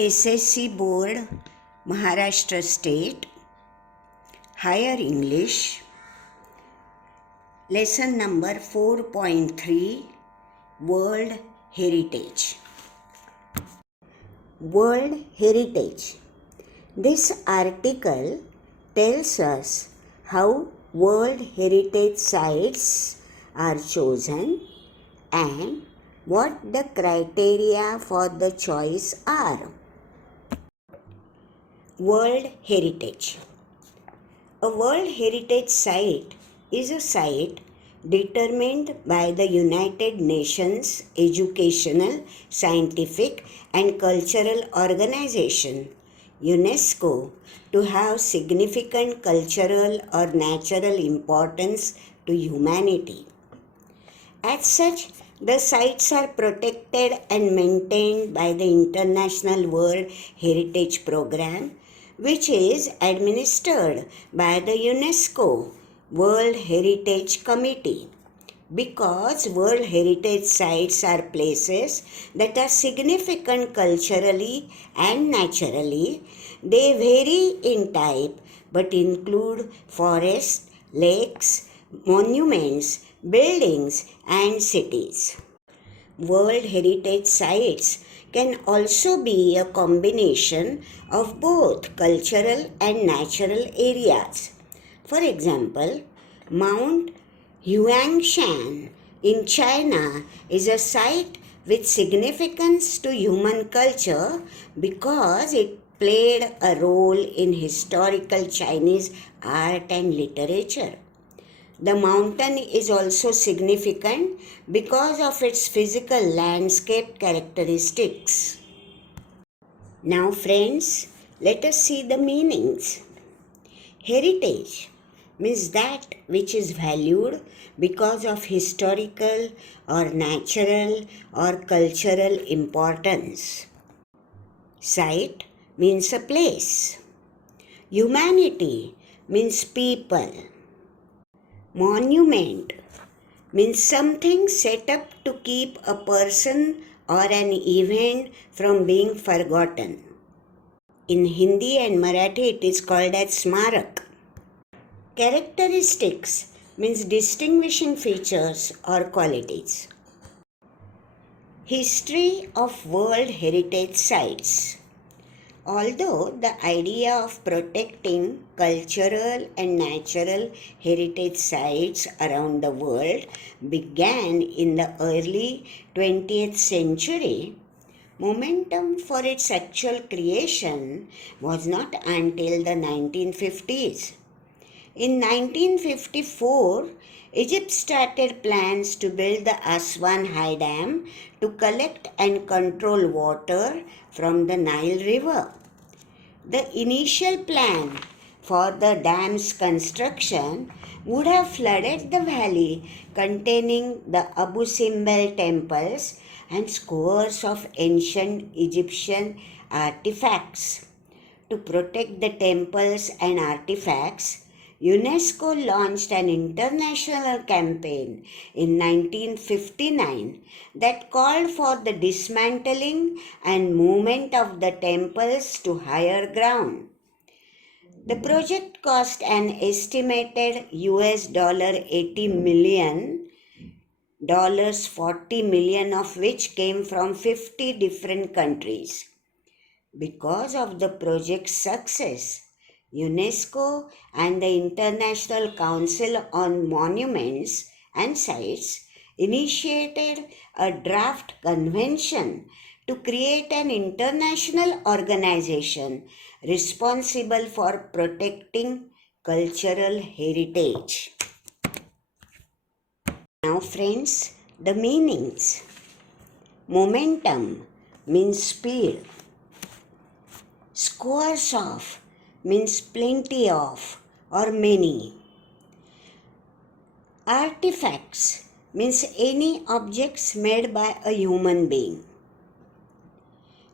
S.S.C. Board Maharashtra State Higher English Lesson number 4.3 World Heritage. World Heritage. This article tells us how World Heritage sites are chosen and what the criteria for the choice are. World Heritage. A World Heritage Site is a site determined by the United Nations Educational, Scientific and Cultural Organization, UNESCO, to have significant cultural or natural importance to humanity. As such, the sites are protected and maintained by the International World Heritage Program, which is administered by the UNESCO World Heritage Committee. Because World Heritage sites are places that are significant culturally and naturally, they vary in type but include forests, lakes, monuments, buildings, and cities. World Heritage sites can also be a combination of both cultural and natural areas. For example, Mount Huangshan in China is a site with significance to human culture because it played a role in historical Chinese art and literature. The mountain is also significant because of its physical landscape characteristics. Now friends, let us see the meanings. Heritage means that which is valued because of historical or natural or cultural importance. Site means a place. Humanity means people. Monument means something set up to keep a person or an event from being forgotten. In Hindi and Marathi it is called as Smarak. Characteristics means distinguishing features or qualities. History of World Heritage Sites. Although the idea of protecting cultural and natural heritage sites around the world began in the early 20th century, momentum for its actual creation was not until the 1950s. In 1954, Egypt started plans to build the Aswan High Dam to collect and control water from the Nile River. The initial plan for the dam's construction would have flooded the valley containing the Abu Simbel temples and scores of ancient Egyptian artifacts. To protect the temples and artifacts, UNESCO launched an international campaign in 1959 that called for the dismantling and movement of the temples to higher ground. The project cost an estimated $80 million, $40 million of which came from 50 different countries. Because of the project's success, UNESCO and the International Council on Monuments and Sites initiated a draft convention to create an international organization responsible for protecting cultural heritage. Now friends, the meanings. Momentum means speed. Scores of means plenty of or many. Artifacts means any objects made by a human being.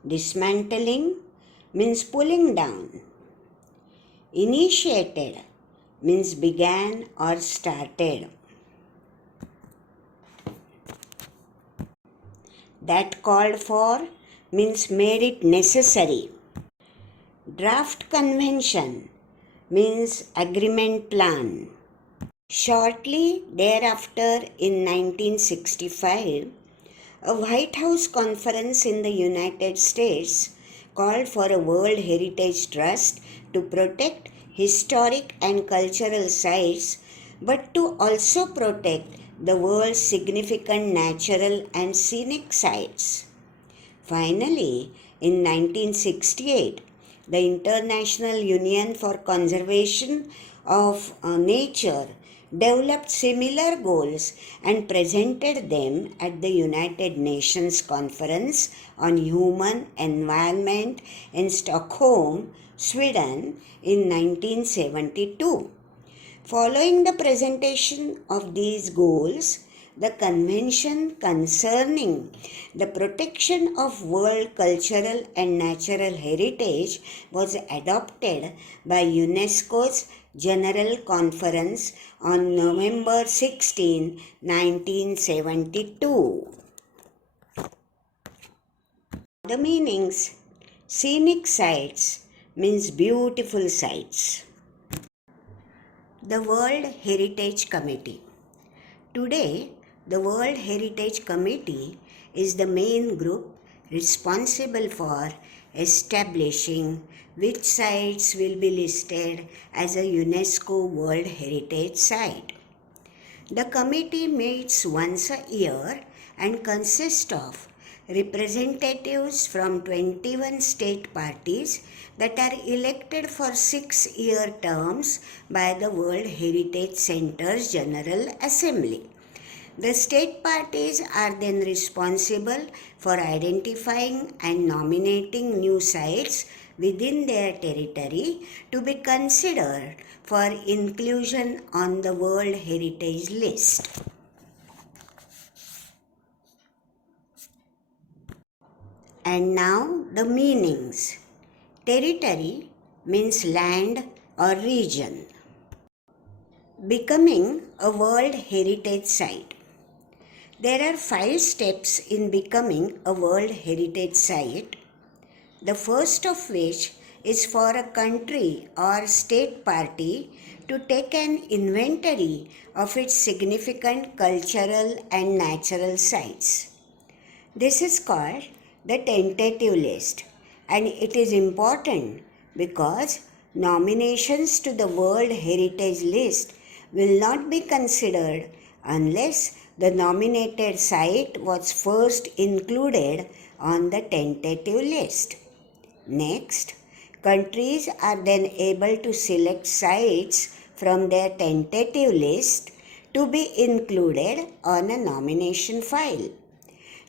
Dismantling means pulling down. Initiated means began or started. That called for means made it necessary. Draft convention means agreement plan. Shortly thereafter, in 1965, a White House conference in the United States called for a World Heritage Trust to protect historic and cultural sites, but to also protect the world's significant natural and scenic sites. Finally, in 1968, the International Union for Conservation of Nature developed similar goals and presented them at the United Nations Conference on Human Environment in Stockholm, Sweden in 1972. Following the presentation of these goals, the Convention concerning the protection of world cultural and natural heritage was adopted by UNESCO's General Conference on November 16, 1972. The meanings: scenic sites means beautiful sites. The World Heritage Committee. Today, the World Heritage Committee is the main group responsible for establishing which sites will be listed as a UNESCO World Heritage Site. The committee meets once a year and consists of representatives from 21 state parties that are elected for 6-year terms by the World Heritage Center's General Assembly. The state parties are then responsible for identifying and nominating new sites within their territory to be considered for inclusion on the World Heritage List. And now the meanings. Territory means land or region. Becoming a World Heritage Site. There are 5 steps in becoming a World Heritage Site, the first of which is for a country or state party to take an inventory of its significant cultural and natural sites. This is called the tentative list, and it is important because nominations to the World Heritage List will not be considered unless the nominated site was first included on the tentative list. Next, countries are then able to select sites from their tentative list to be included on a nomination file.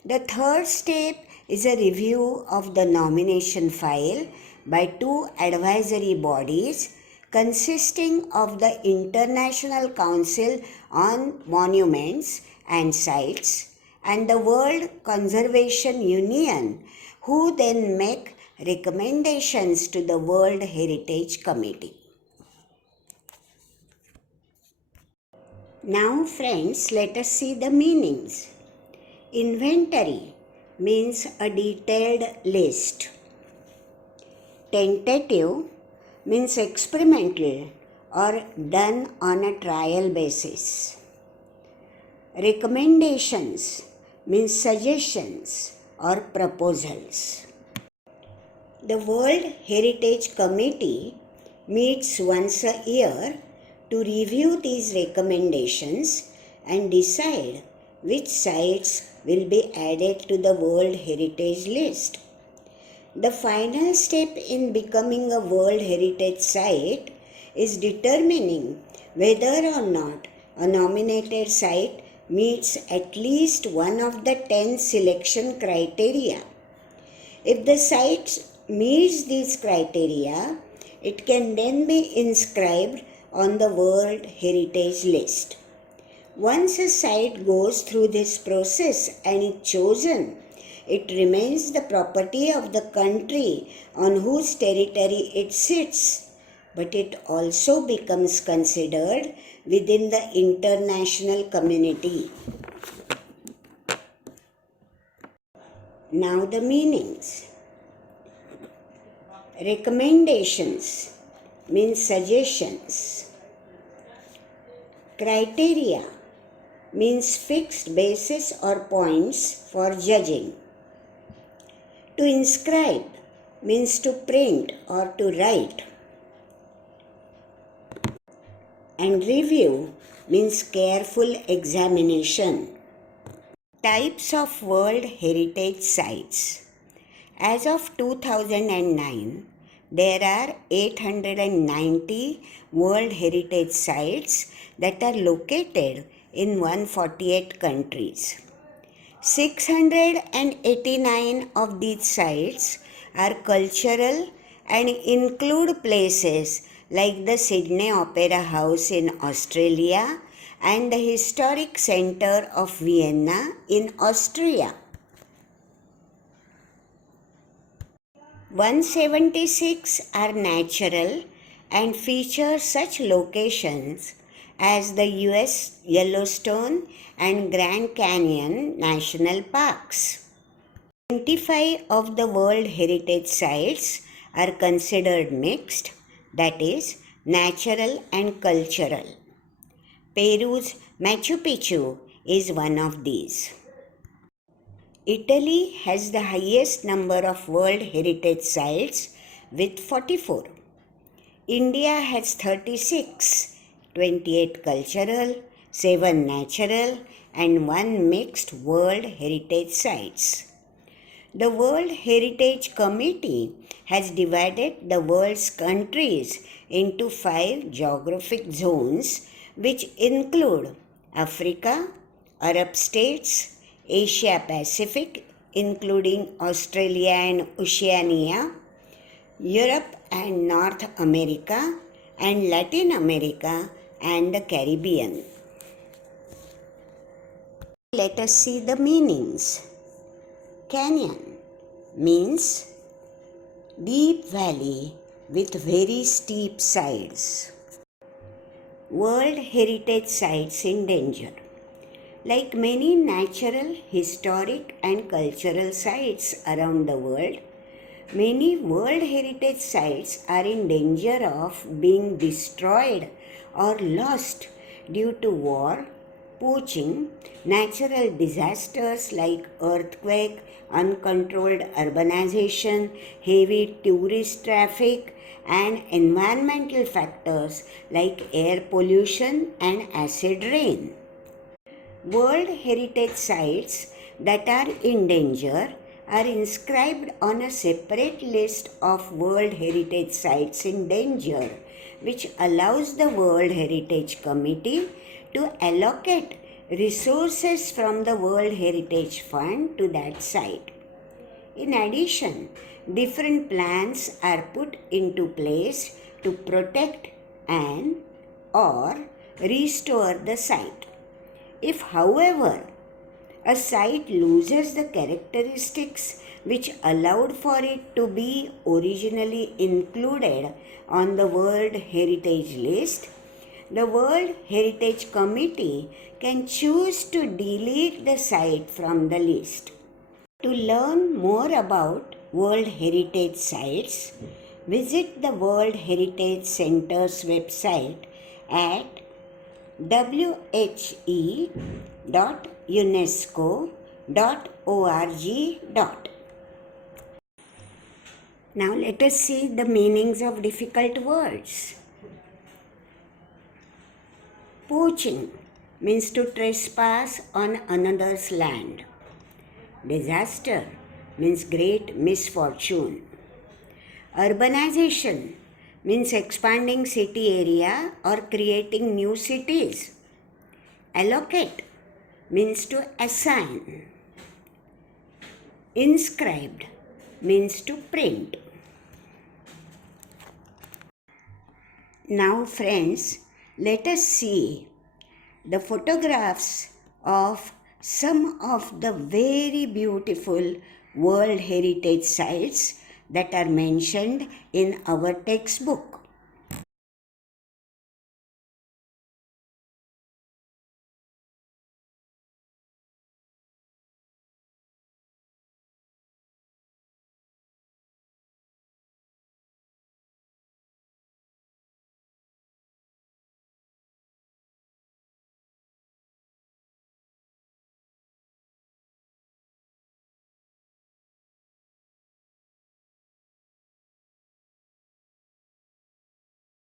The third step is a review of the nomination file by 2 advisory bodies consisting of the International Council on Monuments and Sites and the World Conservation Union, who then make recommendations to the World Heritage Committee. Now friends, let us see the meanings. Inventory means a detailed list. Tentative means experimental or done on a trial basis. Recommendations means suggestions or proposals. The World Heritage Committee meets once a year to review these recommendations and decide which sites will be added to the World Heritage List. The final step in becoming a World Heritage Site is determining whether or not a nominated site meets at least one of the 10 selection criteria. If the site meets these criteria, it can then be inscribed on the World Heritage List. Once a site goes through this process and is chosen, it remains the property of the country on whose territory it sits, but it also becomes considered within the international community. Now the meanings. Recommendations means suggestions. Criteria means fixed basis or points for judging. To inscribe means to print or to write. And review means careful examination. Types of World Heritage Sites. As of 2009, there are 890 World Heritage Sites that are located in 148 countries. 689 of these sites are cultural and include places like the Sydney Opera House in Australia and the Historic Center of Vienna in Austria. 176 are natural and feature such locations as the US Yellowstone and Grand Canyon National Parks. 25 of the World Heritage Sites are considered mixed, that is, natural and cultural. Peru's Machu Picchu is one of these. Italy has the highest number of World Heritage Sites with 44. India has 36, 28 cultural, 7 natural, and 1 mixed World Heritage Sites. The World Heritage Committee has divided the world's countries into 5 geographic zones, which include Africa, Arab states, Asia Pacific, including Australia and Oceania, Europe and North America, and Latin America and the Caribbean. Let us see the meanings. Canyon means deep valley with very steep sides. World Heritage Sites in danger. Like many natural, historic, and cultural sites around the world, many World Heritage Sites are in danger of being destroyed or lost due to war, poaching, natural disasters like earthquake, uncontrolled urbanization, heavy tourist traffic, and environmental factors like air pollution and acid rain. World Heritage Sites that are in danger are inscribed on a separate list of World Heritage Sites in danger, which allows the World Heritage Committee to allocate resources from the World Heritage Fund to that site. In addition, different plans are put into place to protect and or restore the site. If, however, a site loses the characteristics which allowed for it to be originally included on the World Heritage List, the World Heritage Committee can choose to delete the site from the list. To learn more about World Heritage Sites, visit the World Heritage Center's website at whe.unesco.org. Now let us see the meanings of difficult words. Poaching means to trespass on another's land. Disaster means great misfortune. Urbanization means expanding city area or creating new cities. Allocate means to assign. Inscribed means to print. Now friends, let us see the photographs of some of the very beautiful World Heritage Sites that are mentioned in our textbook.